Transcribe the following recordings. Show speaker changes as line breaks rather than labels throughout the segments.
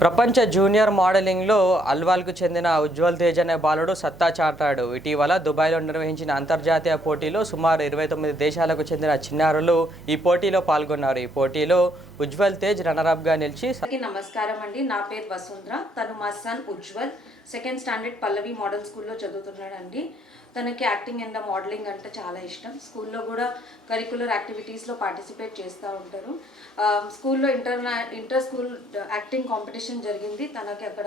ప్రపంచ జూనియర్ మోడలింగ్లో అల్వాల్కు చెందిన ఉజ్వల్ తేజ్ అనే బాలుడు సత్తా చాటాడు. ఇటీవల దుబాయ్లో నిర్వహించిన అంతర్జాతీయ పోటీలో సుమారు ఇరవై తొమ్మిది దేశాలకు చెందిన చిన్నారులు ఈ పోటీలో పాల్గొన్నారు. ఈ పోటీలో ఉజ్వల్ తేజ్ రన్నరప్గా నిలిచి
నమస్కారం అండి. నా పేరు వసుంధర. తను మా son Ujwal second standard Pallavi model స్కూల్లో చదువుతున్నాడండి. తనకి యాక్టింగ్ అండ్ మోడలింగ్ అంటే చాలా ఇష్టం. స్కూల్లో కూడా కరికులర్ యాక్టివిటీస్లో పార్టిసిపేట్ చేస్తూ ఉంటారు. స్కూల్లో inter inter school acting competition జరిగింది. తనకి అక్కడ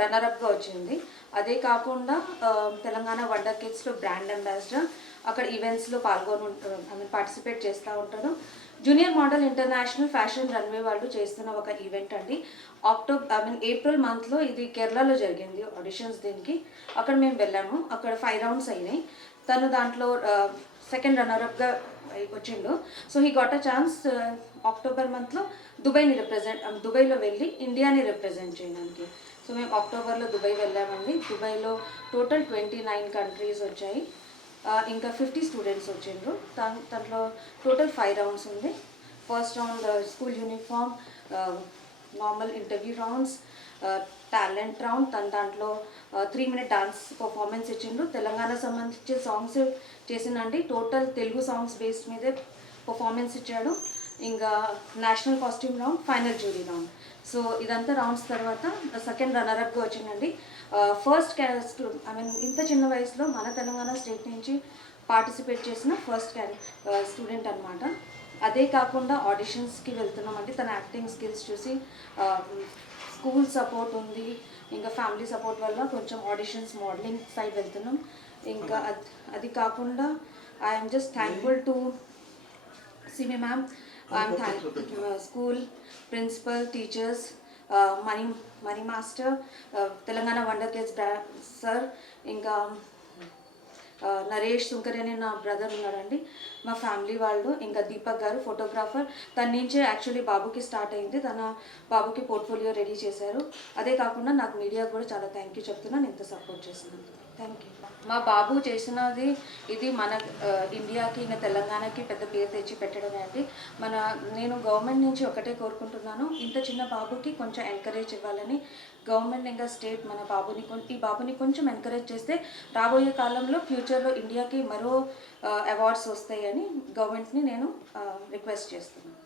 రన్నరప్గా వచ్చింది. అదే కాకుండా తెలంగాణ వండర్ కిడ్స్లో బ్రాండ్ అంబాసిడర్ అక్కడ ఈవెంట్స్లో పాల్గొని ఐ మీన్ పార్టిసిపేట్ చేస్తూ ఉంటాడు junior model international fashion runway వాళ్ళు చేస్తున్న ఒక ఈవెంట్ అండి. అక్టోబర్ ఐ మీన్ ఏప్రిల్ మంత్లో ఇది కేరళలో జరిగింది ఆడిషన్స్ దీనికి. అక్కడ మేము వెళ్ళాము. అక్కడ ఫైవ్ రౌండ్స్ అయినాయి. తను దాంట్లో సెకండ్ రన్నర్అప్గా వచ్చిండు. So he got a chance October మంత్లో దుబాయ్ని రిప్రజెంట్ దుబాయ్లో వెళ్ళి ఇండియాని రిప్రజెంట్ చేయడానికి. సో మేము అక్టోబర్లో దుబాయ్ వెళ్ళామండి. దుబాయ్లో టోటల్ ట్వంటీ నైన్ కంట్రీస్ వచ్చాయి. ఇంకా ఫిఫ్టీ స్టూడెంట్స్ వచ్చిండ్రు. దాని దాంట్లో టోటల్ ఫైవ్ రౌండ్స్ ఉంది. First round school uniform normal interview rounds talent round తన దాంట్లో త్రీ మినిట్ డాన్స్ పర్ఫార్మెన్స్ ఇచ్చిండ్రు. తెలంగాణ సంబంధించి సాంగ్స్ చేసిందండి. టోటల్ తెలుగు సాంగ్స్ బేస్డ్ మీదే పర్ఫార్మెన్స్ ఇచ్చాడు. ఇంకా national costume round final jury round. So ఇదంతా రౌండ్స్ తర్వాత సెకండ్ రన్నర్అప్గా వచ్చిందండి. ఫస్ట్ క్యాస్ట్ ఐ మీన్ ఇంత చిన్న వయసులో మన తెలంగాణ స్టేట్ నుంచి పార్టిసిపేట్ చేసిన ఫస్ట్ క్యా స్టూడెంట్ అనమాట అదే కాకుండా ఆడిషన్స్కి వెళ్తున్నామండి. తన యాక్టింగ్ స్కిల్స్ చూసి స్కూల్ సపోర్ట్ ఉంది. ఇంకా ఫ్యామిలీ సపోర్ట్ వల్ల కొంచెం ఆడిషన్స్ మోడలింగ్ సైడ్ వెళ్తున్నాం. ఇంకా అది అది కాకుండా I'm just thankful to Simi ma'am I'm thank school principal teachers Mani Mani master Telangana wonder kids sir ఇంకా uh, నరేష్ సుంకరి అనే నా బ్రదర్ ఉన్నాడండి. మా ఫ్యామిలీ వాళ్ళు ఇంకా దీపక్ గారు ఫోటోగ్రాఫర్ తన నుంచే యాక్చువల్లీ బాబుకి స్టార్ట్ అయింది. తన బాబుకి పోర్ట్ఫోలియో రెడీ చేశారు. అదే కాకుండా నాకు మీడియా కూడా చాలా థ్యాంక్ యూ చెప్తున్నాను. ఇంత సపోర్ట్ చేసినందుకు మా బాబు చేసినది ఇది మన ఇండియాకి ఇంకా తెలంగాణకి పెద్ద పేరు తెచ్చి పెట్టడమే అండి. మన నేను గవర్నమెంట్ నుంచి ఒకటే కోరుకుంటున్నాను. ఇంత చిన్న బాబుకి కొంచెం ఎంకరేజ్ ఇవ్వాలని. గవర్నమెంట్ ఇంకా స్టేట్ మన బాబుని ఈ బాబుని కొంచెం ఎంకరేజ్ చేస్తే రాబోయే కాలంలో ఫ్యూచర్లో ఇండియాకి మరో అవార్డ్స్ వస్తాయని గవర్నమెంట్ని నేను రిక్వెస్ట్ చేస్తున్నాను.